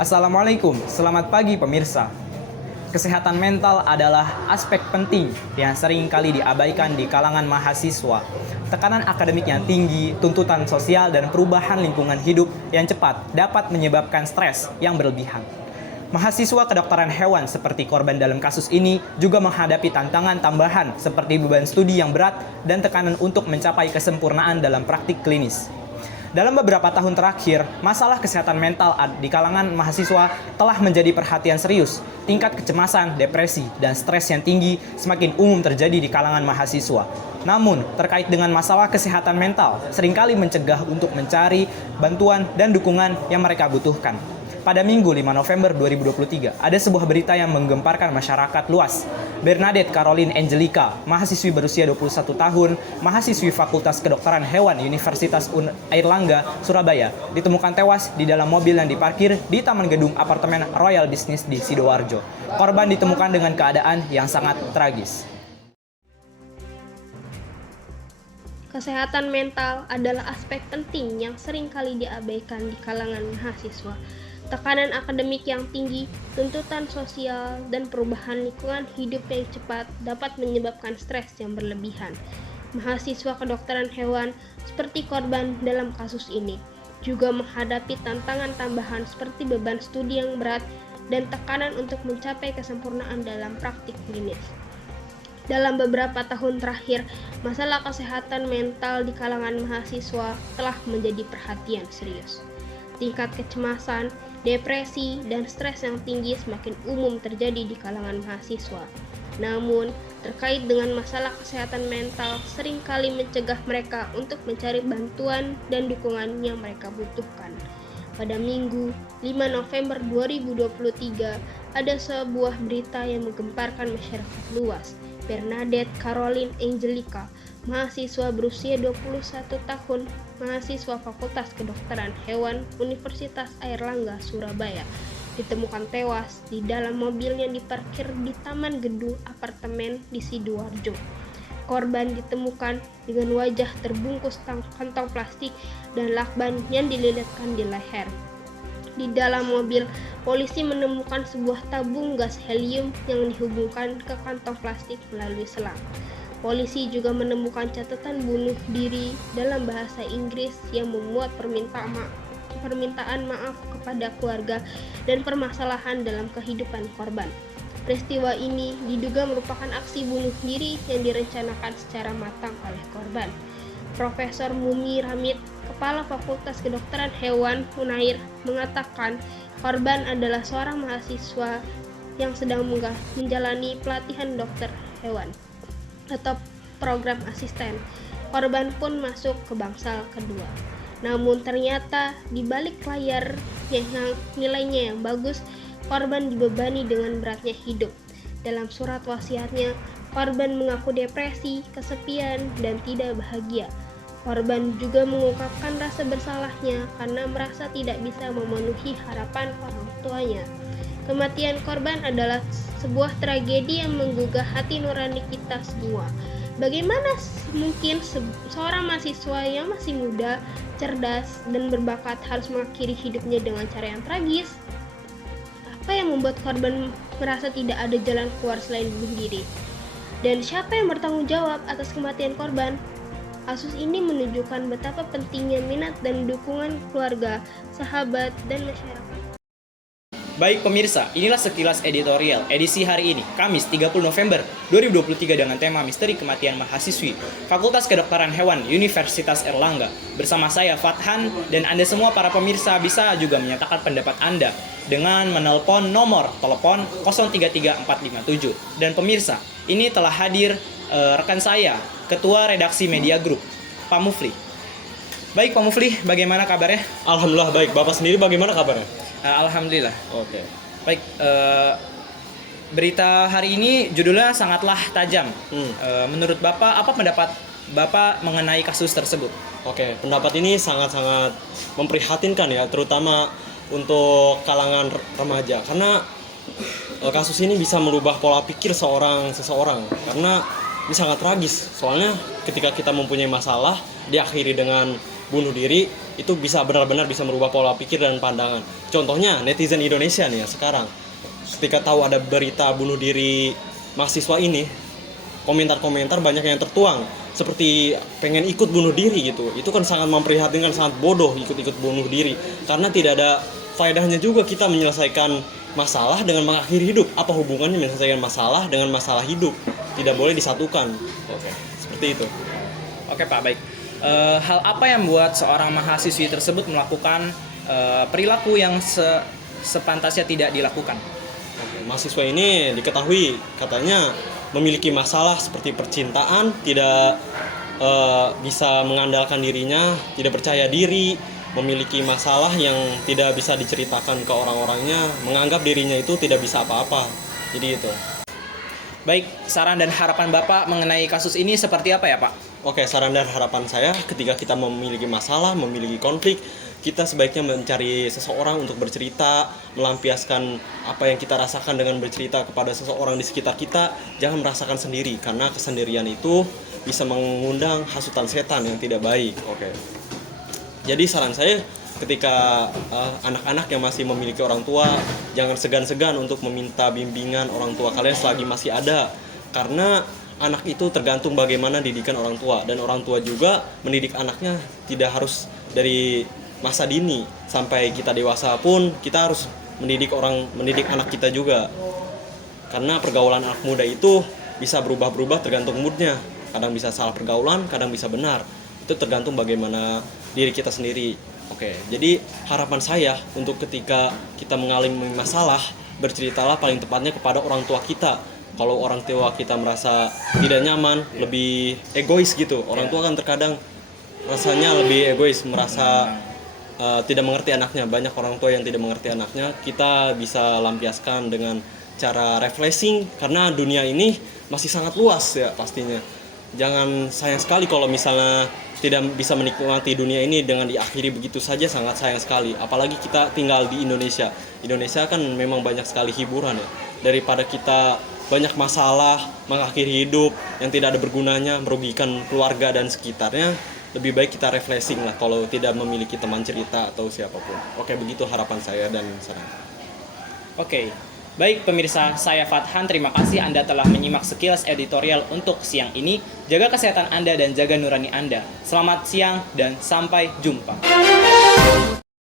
Assalamualaikum, selamat pagi pemirsa. Kesehatan mental adalah aspek penting yang sering kali diabaikan di kalangan mahasiswa. Tekanan akademik yang tinggi, tuntutan sosial, dan perubahan lingkungan hidup yang cepat dapat menyebabkan stres yang berlebihan. Mahasiswa kedokteran hewan seperti korban dalam kasus ini juga menghadapi tantangan tambahan seperti beban studi yang berat dan tekanan untuk mencapai kesempurnaan dalam praktik klinis. Dalam beberapa tahun terakhir, masalah kesehatan mental di kalangan mahasiswa telah menjadi perhatian serius. Tingkat kecemasan, depresi, dan stres yang tinggi semakin umum terjadi di kalangan mahasiswa. Namun, terkait dengan masalah kesehatan mental, seringkali mencegah untuk mencari bantuan dan dukungan yang mereka butuhkan. Pada Minggu 5 November 2023, ada sebuah berita yang menggemparkan masyarakat luas. Bernadette Caroline Angelica, mahasiswi berusia 21 tahun, mahasiswi Fakultas Kedokteran Hewan Universitas Airlangga, Surabaya, ditemukan tewas di dalam mobil yang diparkir di taman gedung apartemen Royal Business di Sidoarjo. Korban ditemukan dengan keadaan yang sangat tragis. Kesehatan mental adalah aspek penting yang sering kali diabaikan di kalangan mahasiswa. Tekanan akademik yang tinggi, tuntutan sosial, dan perubahan lingkungan hidup yang cepat dapat menyebabkan stres yang berlebihan. Mahasiswa kedokteran hewan seperti korban dalam kasus ini juga menghadapi tantangan tambahan seperti beban studi yang berat dan tekanan untuk mencapai kesempurnaan dalam praktik klinis. Dalam beberapa tahun terakhir, masalah kesehatan mental di kalangan mahasiswa telah menjadi perhatian serius. Tingkat kecemasan, depresi, dan stres yang tinggi semakin umum terjadi di kalangan mahasiswa. Namun, terkait dengan masalah kesehatan mental seringkali mencegah mereka untuk mencari bantuan dan dukungan yang mereka butuhkan. Pada Minggu 5 November 2023, ada sebuah berita yang menggemparkan masyarakat luas. Bernadette Caroline Angelica, mahasiswa berusia 21 tahun, mahasiswa Fakultas Kedokteran Hewan Universitas Airlangga, Surabaya, ditemukan tewas di dalam mobil yang diparkir di taman gedung apartemen di Sidoarjo. Korban ditemukan dengan wajah terbungkus kantong plastik dan lakban yang dililitkan di leher. Di dalam mobil, polisi menemukan sebuah tabung gas helium yang dihubungkan ke kantong plastik melalui selang. Polisi juga menemukan catatan bunuh diri dalam bahasa Inggris yang memuat permintaan maaf kepada keluarga dan permasalahan dalam kehidupan korban. Peristiwa ini diduga merupakan aksi bunuh diri yang direncanakan secara matang oleh korban. Profesor Mumi Ramit, Kepala Fakultas Kedokteran Hewan Unair, mengatakan korban adalah seorang mahasiswa yang sedang menjalani pelatihan dokter hewan atau program asisten. Korban pun masuk ke bangsal kedua. Namun ternyata di balik layar yang nilainya yang bagus, korban dibebani dengan beratnya hidup. Dalam surat wasiatnya, korban mengaku depresi, kesepian, dan tidak bahagia. Korban juga mengungkapkan rasa bersalahnya karena merasa tidak bisa memenuhi harapan orang tuanya. Kematian korban adalah sebuah tragedi yang menggugah hati nurani kita semua. Bagaimana mungkin seorang mahasiswa yang masih muda, cerdas, dan berbakat harus mengakhiri hidupnya dengan cara yang tragis? Apa yang membuat korban merasa tidak ada jalan keluar selain bunuh diri? Dan siapa yang bertanggung jawab atas kematian korban? Kasus ini menunjukkan betapa pentingnya minat dan dukungan keluarga, sahabat, dan masyarakat. Baik pemirsa, inilah sekilas editorial edisi hari ini, Kamis 30 November 2023 dengan tema Misteri Kematian Mahasiswi Fakultas Kedokteran Hewan Universitas Airlangga. Bersama saya Fathan, dan Anda semua para pemirsa bisa juga menyatakan pendapat Anda dengan menelpon nomor telepon 033457. Dan pemirsa, ini telah hadir rekan saya, Ketua Redaksi Media Group, Pak Mufli. Baik Pak Mufli, bagaimana kabarnya? Alhamdulillah baik. Bapak sendiri bagaimana kabarnya? Alhamdulillah. Oke. Baik, berita hari ini judulnya sangatlah tajam. Menurut Bapak, apa pendapat Bapak mengenai kasus tersebut? Oke, pendapat ini sangat-sangat memprihatinkan ya, terutama untuk kalangan remaja. Karena kasus ini bisa merubah pola pikir seseorang. Karena ini sangat tragis. Soalnya ketika kita mempunyai masalah, diakhiri dengan bunuh diri, itu bisa benar-benar bisa merubah pola pikir dan pandangan. Contohnya netizen Indonesia nih ya sekarang, ketika tahu ada berita bunuh diri mahasiswa ini, komentar-komentar banyak yang tertuang seperti pengen ikut bunuh diri gitu. Itu kan sangat memprihatinkan, sangat bodoh ikut-ikut bunuh diri, karena tidak ada faedahnya juga kita menyelesaikan masalah dengan mengakhiri hidup. Apa hubungannya menyelesaikan masalah dengan masalah hidup? Tidak boleh disatukan. Oke, seperti itu. Oke Pak, baik. Hal apa yang membuat seorang mahasiswi tersebut melakukan perilaku yang sepantasnya tidak dilakukan? Mahasiswa ini diketahui katanya memiliki masalah seperti percintaan, tidak bisa mengandalkan dirinya, tidak percaya diri, memiliki masalah yang tidak bisa diceritakan ke orang-orangnya, menganggap dirinya itu tidak bisa apa-apa. Jadi itu. Baik, saran dan harapan Bapak mengenai kasus ini seperti apa ya Pak? Oke, saran dan harapan saya ketika kita memiliki masalah, memiliki konflik, kita sebaiknya mencari seseorang untuk bercerita, melampiaskan apa yang kita rasakan dengan bercerita kepada seseorang di sekitar kita. Jangan merasakan sendiri, karena kesendirian itu bisa mengundang hasutan setan yang tidak baik. Oke. Jadi saran saya ketika anak-anak yang masih memiliki orang tua, jangan segan-segan untuk meminta bimbingan orang tua kalian selagi masih ada. Karena anak itu tergantung bagaimana didikan orang tua, dan orang tua juga mendidik anaknya tidak harus dari masa dini sampai kita dewasa pun kita harus mendidik anak kita juga. Karena pergaulan anak muda itu bisa berubah-berubah tergantung moodnya. Kadang bisa salah pergaulan, kadang bisa benar. Itu tergantung bagaimana diri kita sendiri. Oke, jadi harapan saya untuk ketika kita mengalami masalah, berceritalah paling tepatnya kepada orang tua kita. Kalau orang tua kita merasa tidak nyaman, lebih egois gitu. Orang tua kan terkadang rasanya lebih egois, merasa tidak mengerti anaknya. Banyak orang tua yang tidak mengerti anaknya. Kita bisa lampiaskan dengan cara refreshing, karena dunia ini masih sangat luas ya pastinya. Jangan, sayang sekali kalau misalnya tidak bisa menikmati dunia ini dengan diakhiri begitu saja, sangat sayang sekali. Apalagi kita tinggal di Indonesia. Indonesia kan memang banyak sekali hiburan ya. Daripada kita banyak masalah, mengakhiri hidup yang tidak ada bergunanya, merugikan keluarga dan sekitarnya, lebih baik kita refreshing lah kalau tidak memiliki teman cerita atau siapapun. Oke, begitu harapan saya dan saran. Oke, baik pemirsa, saya Fathan. Terima kasih Anda telah menyimak sekilas editorial untuk siang ini. Jaga kesehatan Anda dan jaga nurani Anda. Selamat siang dan sampai jumpa.